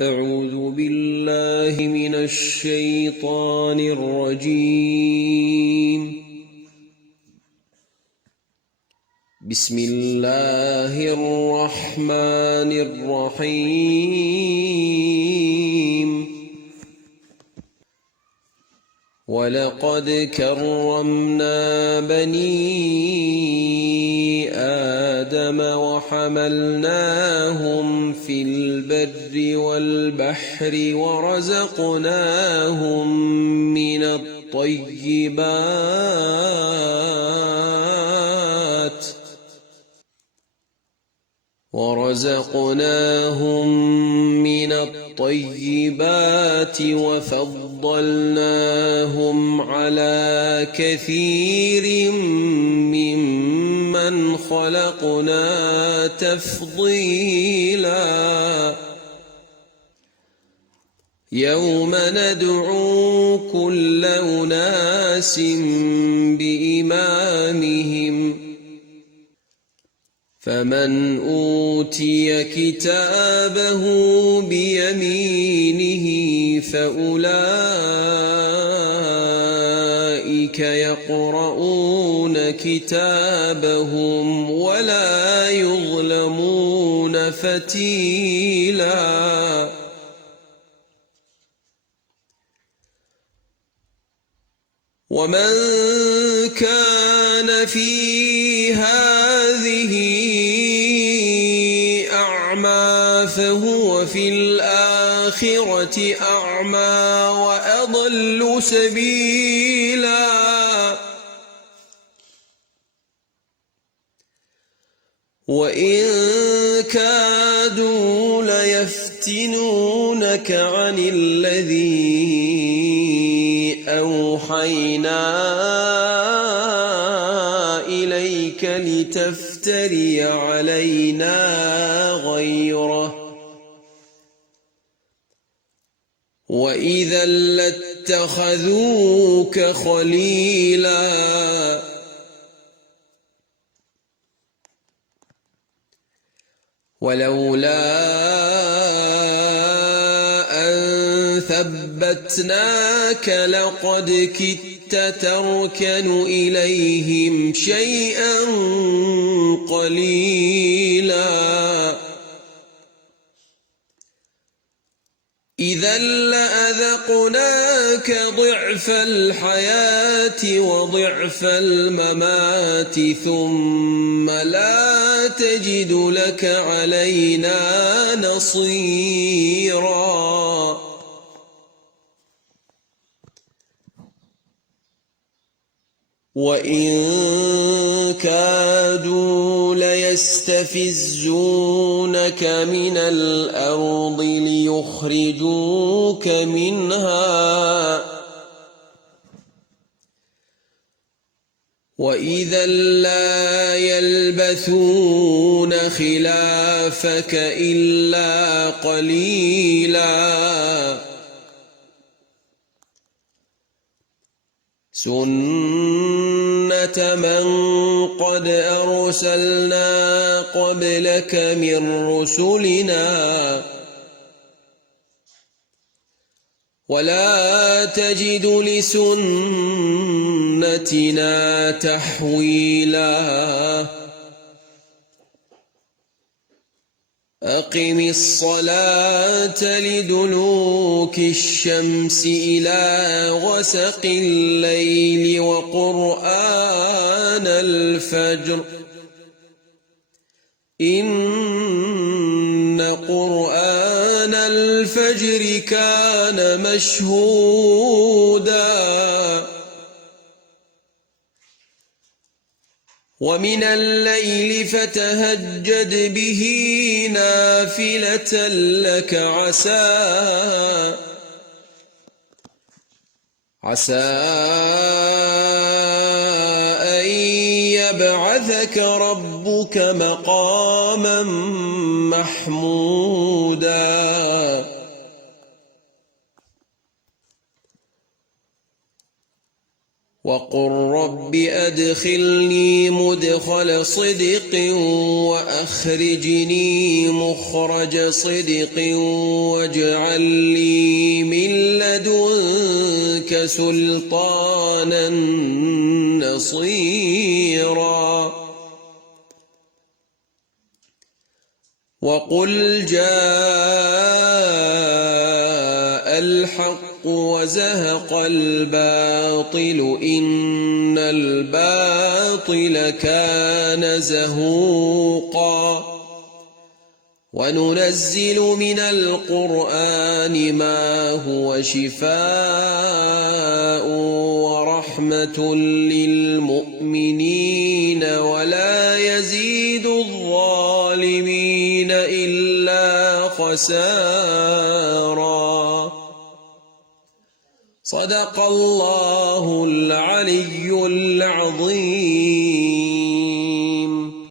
أعوذ بالله من الشيطان الرجيم. بسم الله الرحمن الرحيم. ولقد كرمنا بني آدم وحملناهم في البر والبحر ورزقناهم من الطيبات وفضلناهم على كثير ممن خلقنا تفضيلا. يوم ندعو كل أناس بإمامهم فمن أوتي كتابه بيمينه فأولئك يقرؤون كتابهم ولا يظلمون فتيلا. ومن كان في هذه أعمى فهو في الآخرة أعمى وأضل سبيلا. وإن كادوا ليفتنونك عن الذي أوحينا إليك لتفتري علينا غيره وإذا لاتخذوك خليلا. ولولا أن ثبتناك لقد كدت تركن إليهم شيئا قليلا. إذا لأذقناك ضعف الحياة وضعف الممات ثم لا تجد لك علينا نصيرا. وإن كادوا ليستفزونك من الأرض ليخرجوك منها وإذا لا يلبثون خلافك إلا قليلا. سنة من قد أرسلنا قبلك من رسلنا ولا تجد لسنتنا تحويلا. أقم الصلاة لدلوك الشمس إلى غسق الليل وقرآن الفجر إن قرآن الفجر كان مشهودا. ومن الليل فتهجد به نافلة لك عسى أن يبعثك ربك مقاما محمودا. وقل رب أدخلني مدخل صدق وأخرجني مخرج صدق واجعل لي من لدنك سلطانا نصيرا وقل جاء الحق وزهق الباطل إن الباطل كان زهوقا وننزل من القرآن ما هو شفاء ورحمة للمؤمنين ولا يزيد الظالمين إلا خسارا صدق الله العلي العظيم.